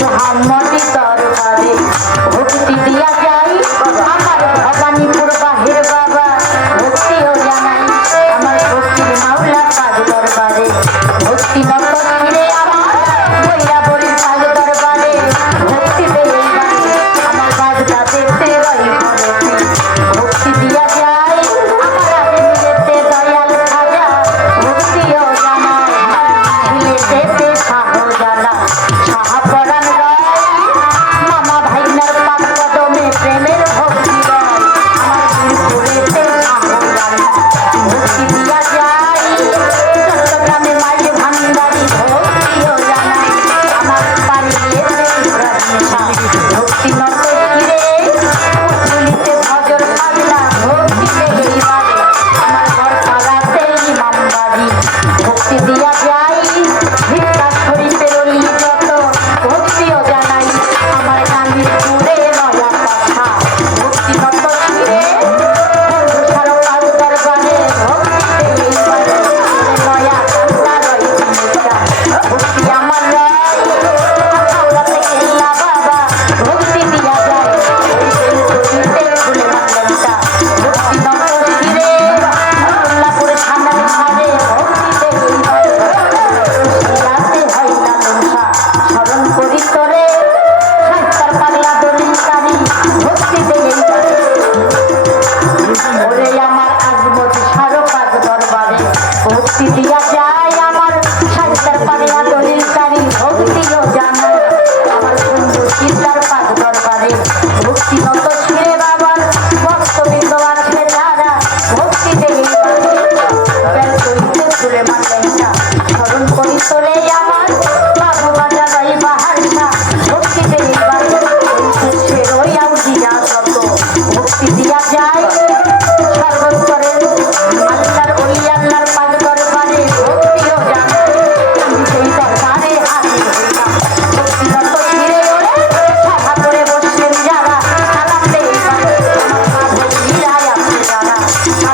মোহাম্মদ দরবারে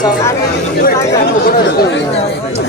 So, I mean.